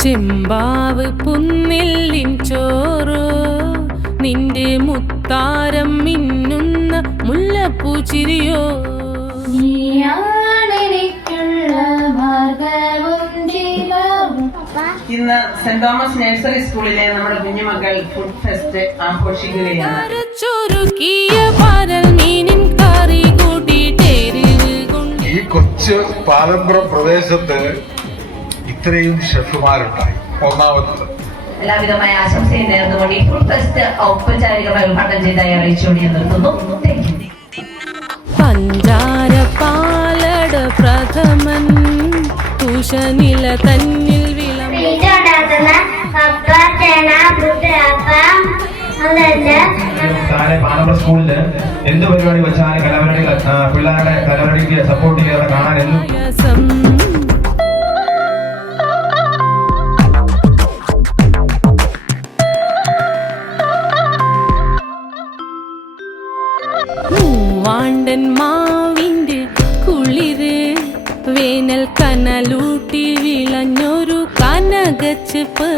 ചെമ്പാവ് പുന്നെല്ലിൻ ചോറോ നിന്റെ മുത്താരം മിന്നുന്ന മുല്ലപ്പൂച്ചിരിയോ ഇന്ന് സെന്റ് തോമസ് നഴ്സറി സ്കൂളിലെ നമ്മുടെ കുഞ്ഞുമക്കൾ ഫുഡ് ഫെസ്റ്റ് ആഘോഷിക്കുകയാണ്. ഈ കൊച്ചു പാലമ്പ്രം പ്രദേശത്ത് ഇത്രയും ഷെഫുമാരുണ്ടായി. ഒന്നാമത് എല്ലാവിധമായ ആശംസയും നേർന്നുകൊണ്ട് ഈ ഫുഡ് ഫെസ്റ്റ് ഔപചാരികമായി ഉദ്ഘാടനം ചെയ്തായി അറിയിച്ചുകൊണ്ട് ഞാൻ നിർത്തുന്നു. പഞ്ചാര പാലട പ്രഥമൻ തുഷനില തന്നിൽ പാലമ്പ്രം സ്കൂളില് എന്ത് പരിപാടി വെച്ചാലും കലാപരിപാടികൾ പിള്ളേരുടെ കലാപരിക്ക് സപ്പോർട്ട് ചെയ്യാതെ കാണാൻ എന്നും മൂവാണ്ടൻ മാവിന്റെ കുളിര് വേനൽ കനലൂട്ടി വിളഞ്ഞൊരു കനകച്ചെപ്പ്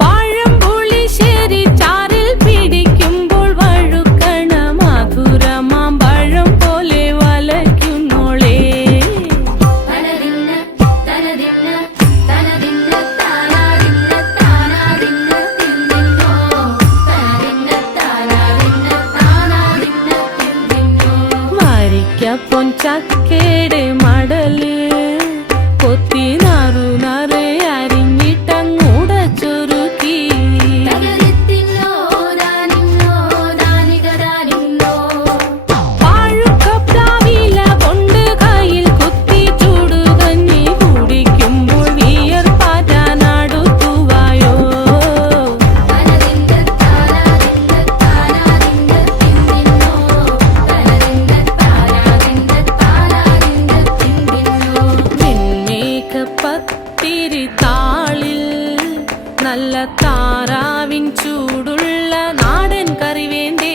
പഴംപുളിശ്ശേരി ചാറിൽ പിടിക്കുമ്പോൾ വഴുക്കണ മധുരമാം പഴം പോലെ വലയ്ക്കുന്നോളേ പൊൻചക്കയുടെ മടല് കൊത്തി നാറു നറെ അരിഞ്ഞിട്ടങ്ങൂട ചൊരുക്കി പാഴുക്കപ്ലാവില കൊണ്ട് കയ്യിൽ കുത്തി ചൂടുകഞ്ഞി കുടിക്കുമ്പോൾ വിയർപ്പാറ്റാനടുത്തുവായോ പത്തിരി താളിൽ നല്ല താറാവിൻ ചൂടുള്ള നാടൻ കറി വേണ്ടേ